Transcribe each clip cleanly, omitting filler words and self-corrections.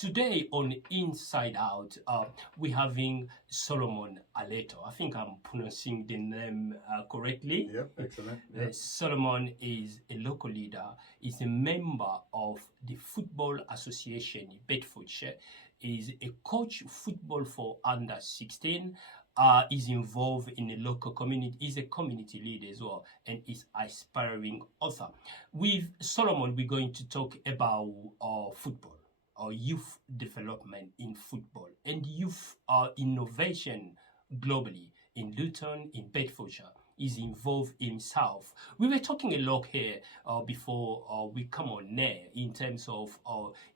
Today on Inside Out, we're having Solomon Aleto. I think I'm pronouncing the name correctly. Yep, excellent. Yep. Solomon is a local leader. He's a member of the Football Association in Bedfordshire. He's a coach football for under 16. Is involved in the local community. He's a community leader as well, and is aspiring author. With Solomon, we're going to talk about football, or youth development in football, and youth innovation globally in Luton, in Bedfordshire. Is involved himself. We were talking a lot here before we come on there in terms of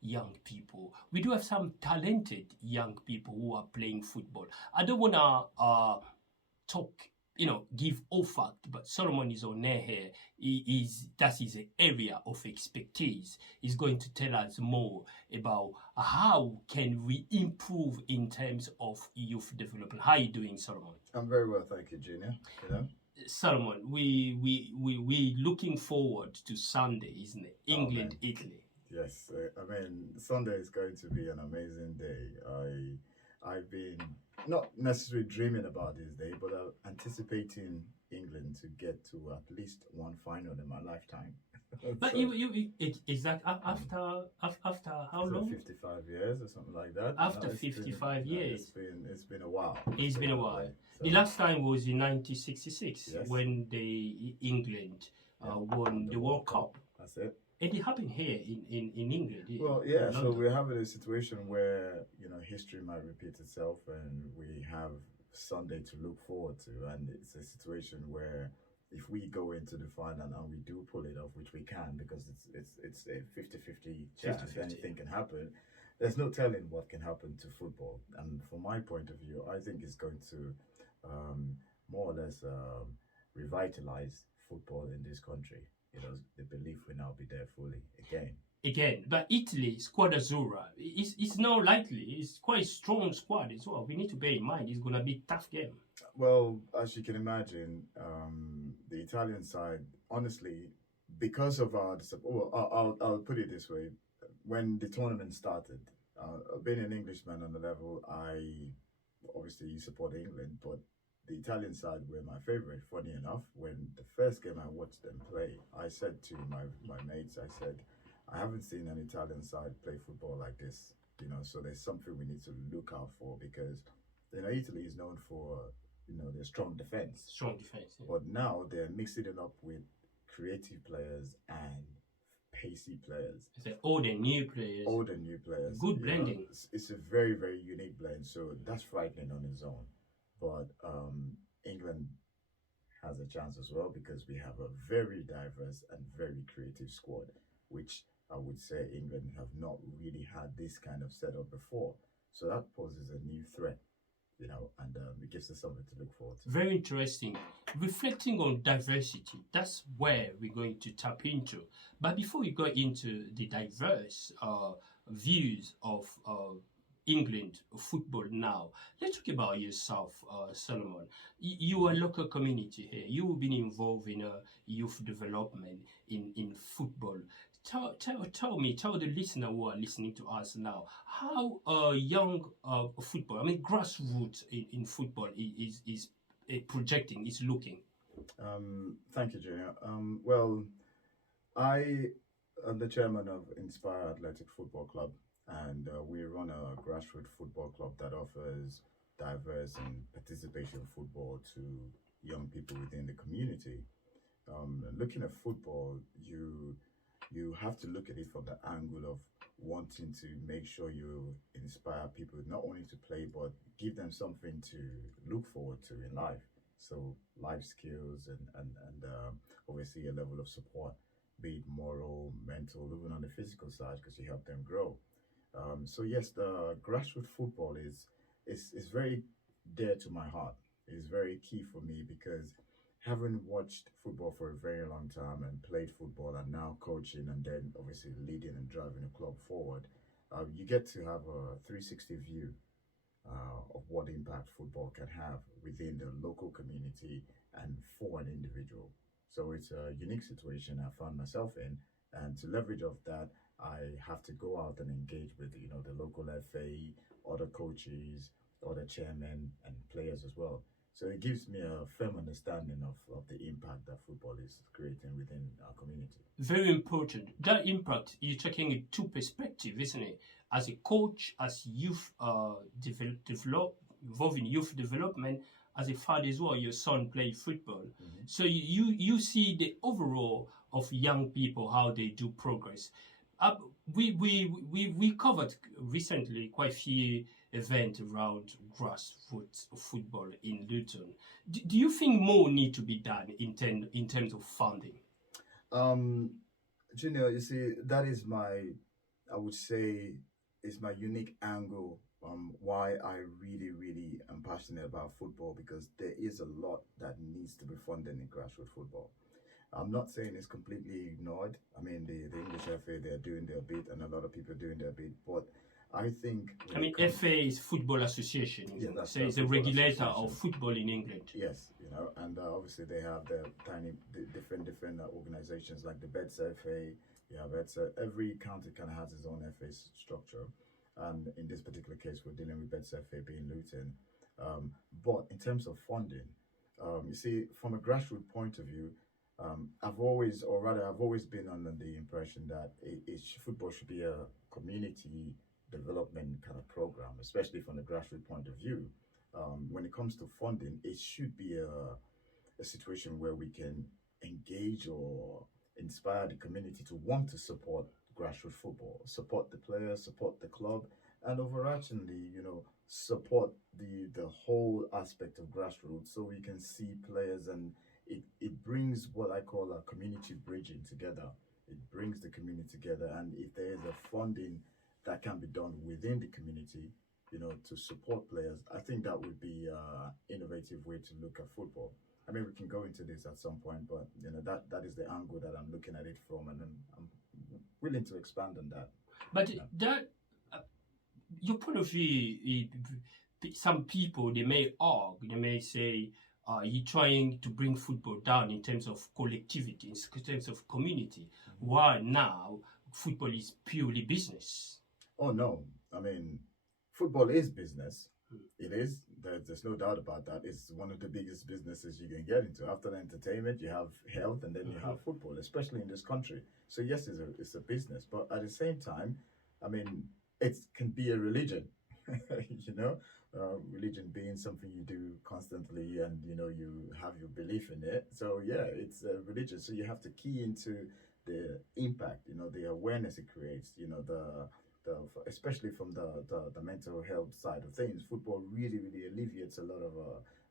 young people. We do have some talented young people who are playing football. I don't want to talk, give all fact, but Solomon is on air here. That is an area of expertise. He's going to tell us more about how can we improve in terms of youth development. How are you doing, Solomon? I'm very well, thank you, Junior. Solomon, we looking forward to Sunday, isn't it? England, Italy. Yes, Sunday is going to be an amazing day. I've been not necessarily dreaming about this day, but anticipating England to get to at least one final in my lifetime. But so, is that after how long? 55 years or something like that. After 55 years. It's been a while. It's been a while. So, the last time was in 1966, yes, when England won the World Cup. That's it. And it happened here in England. Well, yeah, so we're having a situation where, history might repeat itself, and we have Sunday to look forward to. And it's a situation where if we go into the final and we do pull it off, which we can, because it's a 50-50 chance, 50-50. Anything can happen. There's no telling what can happen to football. And from my point of view, I think it's going to more or less revitalize football in this country. The belief will now be there fully again. But Italy, squad Azzurra, it's not likely. It's quite a strong squad as well. We need to bear in mind it's going to be a tough game. Well, as you can imagine, the Italian side, honestly, because of our... Well, I'll put it this way. When the tournament started, being an Englishman on the level, I obviously support England, but the Italian side were my favorite. Funny enough, when the first game I watched them play, I said to my mates, I said, I haven't seen an Italian side play football like this, so there's something we need to look out for, because, Italy is known for, their strong defense. Strong defense. Yeah. But now they're mixing it up with creative players and pacey players. Old and new players. Good blending. It's a very, very unique blend, so that's frightening on its own. But England has a chance as well, because we have a very diverse and very creative squad, which I would say England have not really had this kind of setup before. So that poses a new threat, and it gives us something to look forward to. Very interesting. Reflecting on diversity, that's where we're going to tap into. But before we go into the diverse views of England football now, let's talk about yourself, Solomon. You are a local community here. You've been involved in youth development in football. Tell the listener who are listening to us now, how young football, grassroots in football is projecting, is looking. Thank you, Junior. Well, I am the chairman of Inspire Athletic Football Club, and we run a grassroots football club that offers diverse and participation football to young people within the community. Looking at football, you have to look at it from the angle of wanting to make sure you inspire people not only to play, but give them something to look forward to in life. So life skills and obviously a level of support, be it moral, mental, even on the physical side, because you help them grow. So yes, the grassroots football is very dear to my heart. It's very key for me, because having watched football for a very long time and played football and now coaching and then obviously leading and driving a club forward, you get to have a 360 view of what impact football can have within the local community and for an individual. So it's a unique situation I found myself in, and to leverage off that, I have to go out and engage with the local FA, other coaches, other chairmen, and players as well. So it gives me a firm understanding of the impact that football is creating within our community. Very important. That impact, you're taking it two perspective, isn't it? As a coach, as youth develop involved in youth development, as a father as well, your son played football. So you see the overall of young people, how they do progress. Uh, we covered recently quite a few events around grassroots football in Luton. Do you think more need to be done in terms of funding? Um, Junior, you see, that is I would say, is my unique angle. Why I really, really am passionate about football, because there is a lot that needs to be funded in grassroots football. I'm not saying it's completely ignored. I mean, the English FA, they're doing their bit, and a lot of people are doing their bit. But I think I mean, FA is Football Association, yeah, isn't it? that's So the it's a football regulator of association. football in England. Yes, and obviously they have the different organizations like the Beds FA. You have every county kind of has its own FA structure, and in this particular case, we're dealing with Beds FA being Luton. But in terms of funding, you see, from a grassroots point of view, I've always been under the impression that football should be a community development kind of program, especially from the grassroots point of view. When it comes to funding, it should be a situation where we can engage or inspire the community to want to support grassroots football, support the players, support the club, and overarchingly, support the whole aspect of grassroots, so we can see players, and it brings what I call a community bridging together. It brings the community together, and if there is a funding that can be done within the community, to support players, I think that would be an innovative way to look at football. I mean, we can go into this at some point, but that is the angle that I'm looking at it from, and I'm willing to expand on that. But that uh, your point of view, some people they may argue, they may say, you're trying to bring football down in terms of collectivity, in terms of community, while now football is purely business. Oh no, I mean, football is business. It is. There's no doubt about that. It's one of the biggest businesses you can get into. After the entertainment, you have health, and then you have football, especially in this country. So yes, it's a business, but at the same time, I mean, it can be a religion. you know, Religion being something you do constantly, and you have your belief in it. So yeah, it's a religion. So you have to key into the impact, the awareness it creates, the especially from the mental health side of things. Football really, really alleviates a lot of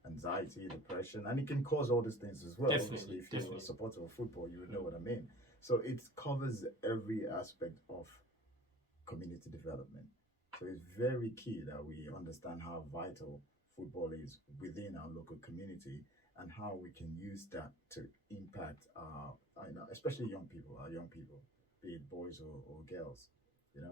anxiety, depression, and it can cause all these things as well. Definitely, Obviously, if you're a definitely. supporter of football, you would know what I mean. So it covers every aspect of community development. So it's very key that we understand how vital football is within our local community, and how we can use that to impact especially our young people, be it boys or girls.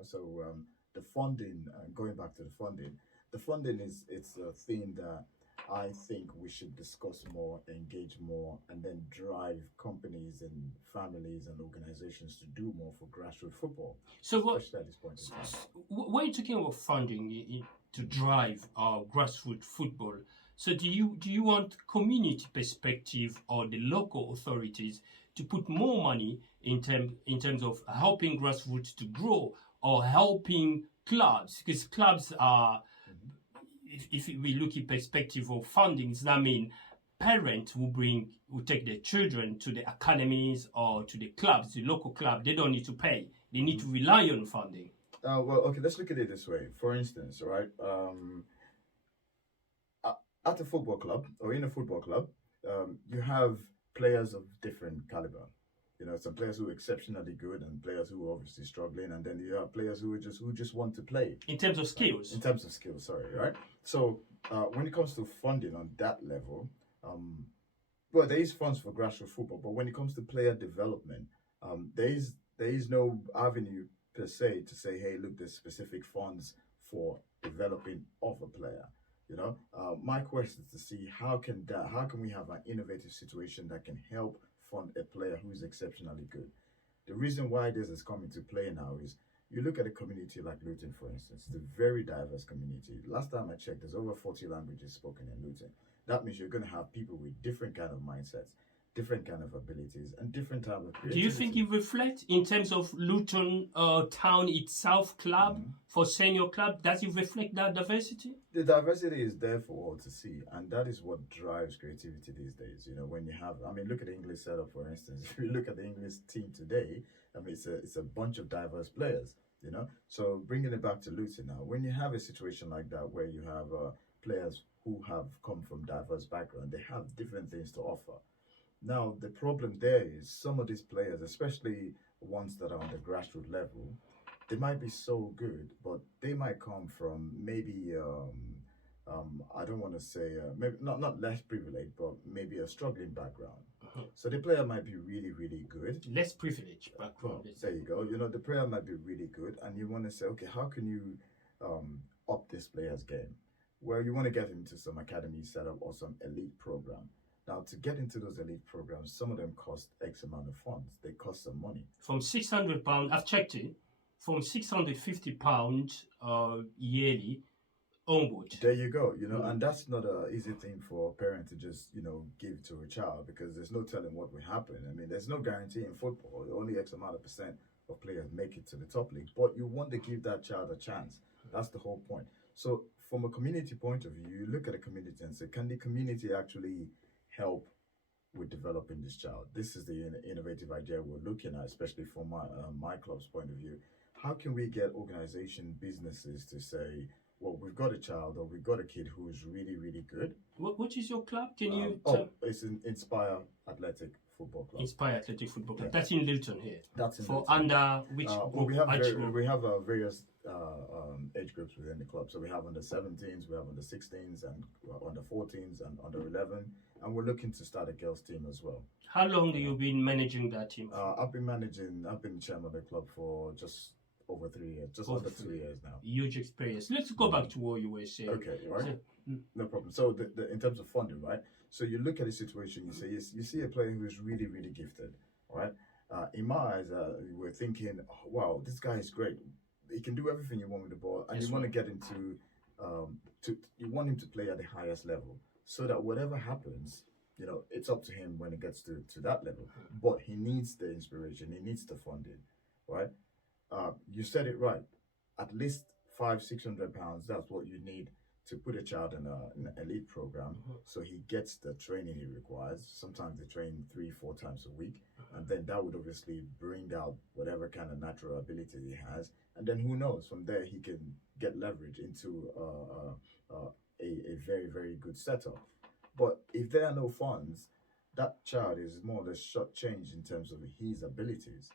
So the funding, going back to the funding is it's a thing that I think we should discuss more, engage more, and then drive companies and families and organizations to do more for grassroots football, So what? especially at this point in time. When you're talking about funding to drive grassroots football, so do you want community perspective or the local authorities to put more money in terms of helping grassroots to grow, or helping clubs? Because clubs are, if we look at perspective of funding, that mean parents will take their children to the academies or to the clubs, the local club. They don't need to pay. They need to rely on funding. Well, okay, let's look at it this way. For instance, right, at a football club or in a football club, you have players of different caliber. Some players who are exceptionally good, and players who are obviously struggling, and then you have players who just want to play. In terms of skills. In terms of skills, sorry, right? So when it comes to funding on that level, well, there is funds for grassroots football, but when it comes to player development, there is no avenue per se to say, hey, look, there's specific funds for developing of a player. My question is to see how can we have an innovative situation that can help fund a player who's exceptionally good. The reason why this is coming to play now is you look at a community like Luton, for instance, it's a very diverse community. Last time I checked, there's over 40 languages spoken in Luton. That means you're going to have people with different kind of mindsets, different kind of abilities, and different type of Do you think it creativity. reflects in terms of Luton town itself club for senior club? Does it reflect that diversity? The diversity is there for all to see, and that is what drives creativity these days. When you have, I mean, look at the English setup, for instance. If you look at the English team today, I mean, it's a bunch of diverse players. So bringing it back to Luton now, when you have a situation like that where you have players who have come from diverse background, they have different things to offer. Now, the problem there is some of these players, especially ones that are on the grassroots level, they might be so good, but they might come from maybe I don't want to say maybe not less privileged, but maybe a struggling background. So the player might be really really good. Less privileged background. There you go. The player might be really good, and you want to say, okay, how can you up this player's game? Well, you want to get into some academy setup or some elite program. Now, to get into those elite programs, some of them cost X amount of funds. They cost some money. From £600, I've checked it, from £650 yearly onward. There you go. And that's not an easy thing for a parent to just, give to a child, because there's no telling what will happen. I mean, there's no guarantee in football. Only X amount of percent of players make it to the top league, but you want to give that child a chance. That's the whole point. So from a community point of view, you look at a community and say, can the community actually help with developing this child? This is the innovative idea we're looking at, especially from my club's point of view. How can we get organization, businesses to say, well, we've got a child or we've got a kid who is really, really good. What is your club? Can you it's Inspire Athletic Football Club. Inspire Athletic Football Club. Yeah. That's in Luton here. That's in for Luton. Under which group? We have various age groups within the club. So we have under 17s, we have under 16s, and under 14s, and under 11. And we're looking to start a girls team as well. How long have you been managing that team? I've been chairman of the club for just over 3 years, just over 2 years now. Huge experience. Let's go back to what you were saying. Okay, right? No problem. So in terms of funding, right? So you look at the situation, you say, yes, you see a player who is really, really gifted, right? In my eyes, we're thinking, oh, wow, this guy is great. He can do everything you want with the ball, and you want to get him you want him to play at the highest level, so that whatever happens, it's up to him when it gets to that level. But he needs the inspiration, he needs the funding, right? You said it right. At least £500-600. That's what you need to put a child in an elite program, so he gets the training he requires. Sometimes they train 3-4 times a week, and then that would obviously bring out whatever kind of natural ability he has. And then who knows? From there, he can get leverage into a very, very good setup. But if there are no funds, that child is more or less shortchanged in terms of his abilities.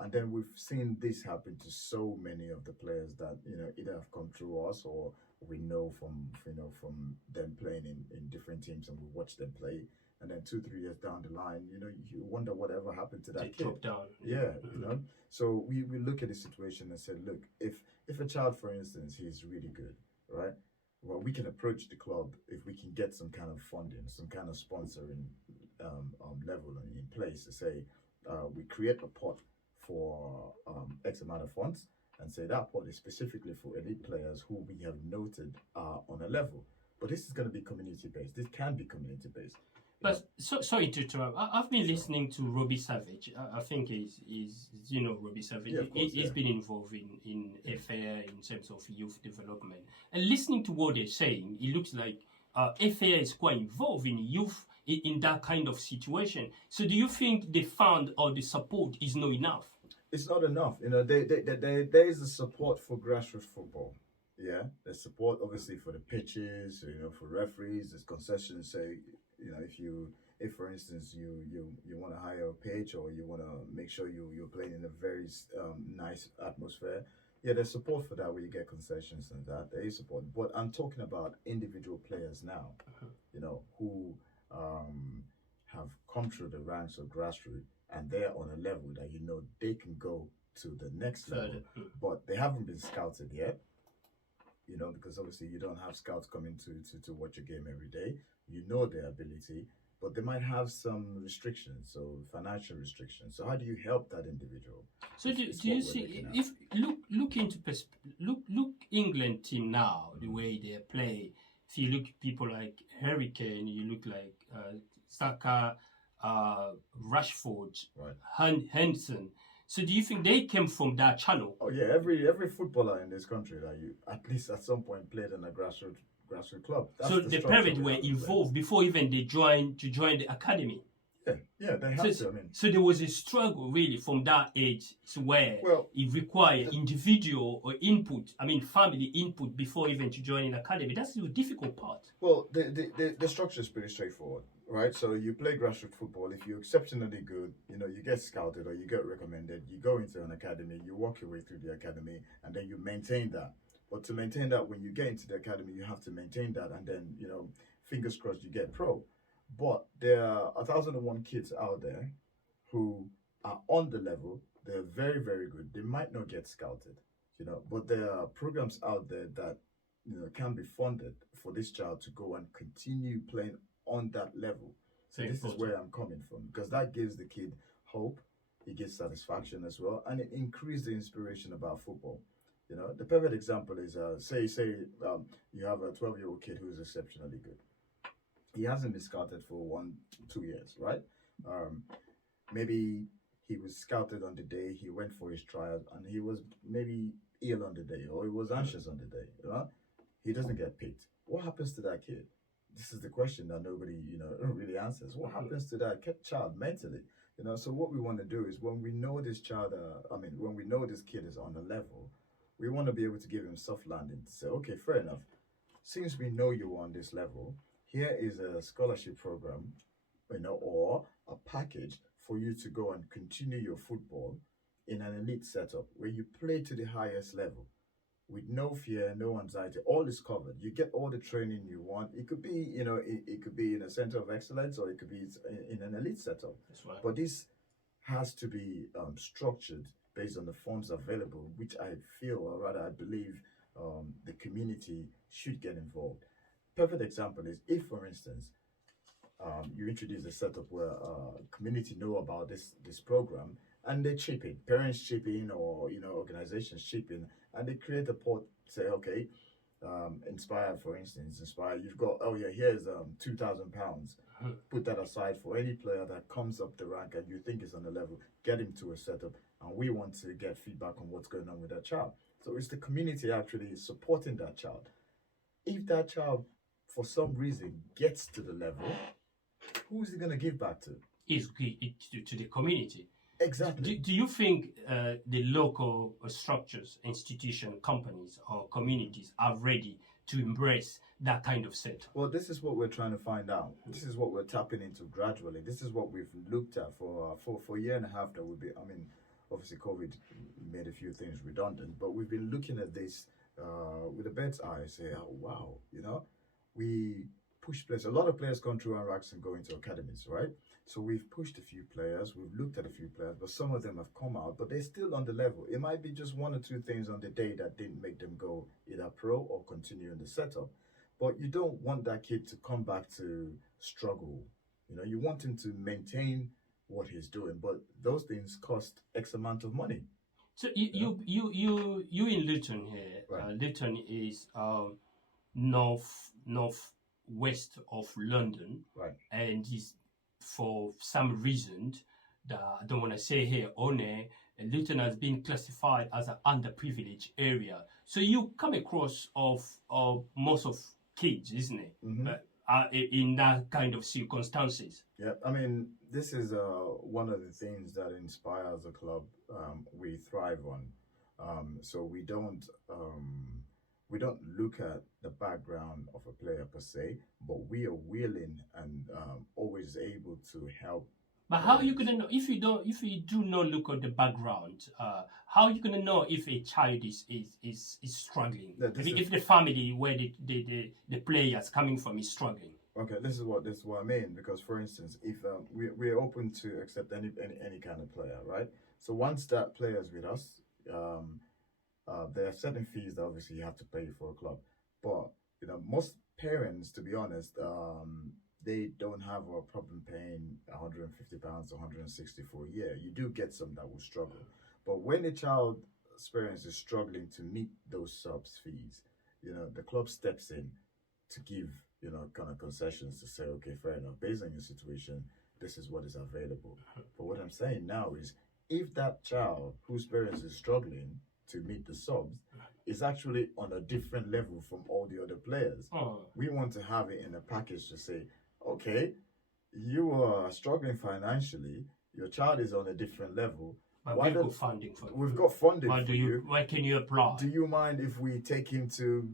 And then we've seen this happen to so many of the players that either have come through us, or we know from them playing in different teams, and we watch them play, and then 2-3 years down the line, you wonder whatever happened to that kid. Drop down. Yeah, So we look at the situation and say, look, if a child, for instance, he's really good, right? Well, we can approach the club if we can get some kind of funding, some kind of sponsoring level in place to say, we create a pot for X amount of funds, and say that pot is specifically for elite players who we have noted are on a level. But this is going to be community based. This can be community based. But sorry to interrupt. I've been listening to Robbie Savage. I think he's Robbie Savage. Yeah, He's been involved in FAI in terms of youth development. And listening to what they're saying, it looks like FAI is quite involved in youth in that kind of situation. So do you think the fund or the support is not enough? It's not enough. There is a support for grassroots football. Yeah, there's support obviously for the pitches, for referees. There's concessions. Say, if for instance you want to hire a pitch, or you want to make sure you're playing in a very nice atmosphere. Yeah, there's support for that, where you get concessions and that. There is support, but I'm talking about individual players now. Who have come through the ranks of grassroots, and they're on a level that they can go to the next level, but they haven't been scouted yet. Because obviously you don't have scouts coming to watch a game every day. Their ability, but they might have some restrictions, so financial restrictions. So how do you help that individual? So do you see if look into look England team now the way they play. If you look people like Hurricane, you look like Saka, Rashford, Right. Henson. So do you think they came from that channel? Oh yeah, every footballer in this country that you at least at some point played in a grassroots club. That's So the the structure parents we were have in place. involved before even they join the academy. Yeah, they have to. I mean, So there was a struggle really from that age to where well, it required individual or input, I mean family input before even to join an academy. That's the difficult part. well, the structure is pretty straightforward, right? So you play grassroots football. If you're exceptionally good, you get scouted or you get recommended. You go into an academy, you work your way through the academy, and then you maintain that. But to maintain that, when you get into the academy, you have to maintain that, and then fingers crossed, you get pro. But there are 1,001 kids out there who are on the level. They're very, very good. They might not get scouted, but there are programs out there that can be funded for this child to go and continue playing on that level. So this is where I'm coming from, because that gives the kid hope, it gives satisfaction as well, and it increases the inspiration about football. The perfect example is say you have a 12-year-old kid who is exceptionally good. He hasn't been scouted for 1-2 years, right? Um, Maybe he was scouted on the day, he went for his trial, and he was maybe ill on the day, or he was anxious on the day. He doesn't get picked. What happens to that kid? This is the question that nobody, really answers. What happens to that child mentally? So what we want to do is when we know this child, when we know this kid is on a level, we want to be able to give him soft landing to say, okay, fair enough. Since we know you're on this level, here is a scholarship program, or a package for you to go and continue your football in an elite setup where you play to the highest level with no fear, no anxiety. All is covered. You get all the training you want. It could be, it could be in a center of excellence, or it could be in an elite setup. That's right. But this has to be structured based on the funds available, which I feel, or rather I believe, the community should get involved. Perfect example is if, for instance, you introduce a setup where community know about this program and they chip in, parents chip in, or organizations chip in, and they create a pot. Say, okay, Inspire, for instance, Inspire, you've got, oh yeah, here's £2,000. Put that aside for any player that comes up the rank and you think is on the level. Get him to a setup, and we want to get feedback on what's going on with that child. So it's the community actually supporting that child. If that child, for some reason, gets to the level, who is he going to give back to? Is to the community. Exactly. Do you think the local structures, institutions, companies, or communities are ready to embrace that kind of setup? Well, this is what we're trying to find out. This is what we're tapping into gradually. This is what we've looked at for a year and a half. That would be, obviously COVID made a few things redundant, but we've been looking at this with a bird's eye. Say, oh wow, we push players. A lot of players come through our ranks and go into academies, right? So we've pushed a few players, we've looked at a few players, but some of them have come out, but they're still on the level. It might be just one or two things on the day that didn't make them go either pro or continue in the setup. But you don't want that kid to come back to struggle. You want him to maintain what he's doing, but those things cost X amount of money. So you in Luton here. Right. Luton is northwest of London, Right. and is for some reason that I don't want to say here on air, Luton has been classified as an underprivileged area. So you come across of most of kids, isn't it? Mm-hmm. In that kind of circumstances. Yeah, this is one of the things that inspires the club. We thrive on. So we don't look at the background of a player per se, but we are willing and always able to help. But how are you gonna know if you do not look at the background? How are you gonna know if a child is struggling? If the family where the players coming from is struggling. Okay, this is what I mean. Because for instance, if we're open to accept any kind of player, right? So once that player is with us, there are certain fees that obviously you have to pay for a club. But most parents, to be honest, they don't have a problem paying £150, 160 for a year. You do get some that will struggle. But when a child parents is struggling to meet those subs fees, the club steps in to give, kind of concessions to say, okay, fair enough, based on your situation, this is what is available. But what I'm saying now is, if that child whose parents is struggling to meet the subs is actually on a different level from all the other players, we want to have it in a package to say, okay, you are struggling financially, your child is on a different level. But we've got funding for We've got funding Why for you. Why can you apply? Do you mind if we take him to,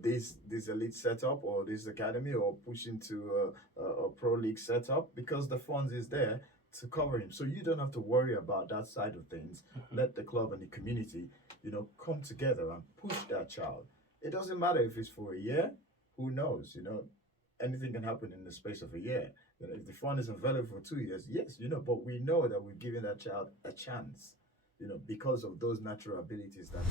this elite setup or this academy, or push him to a pro league setup? Because the funds is there to cover him. So you don't have to worry about that side of things. Let the club and the community, come together and push that child. It doesn't matter if it's for a year. Who knows? Anything can happen in the space of a year. If the fund is available for 2 years, yes, but we know that we're giving that child a chance, because of those natural abilities that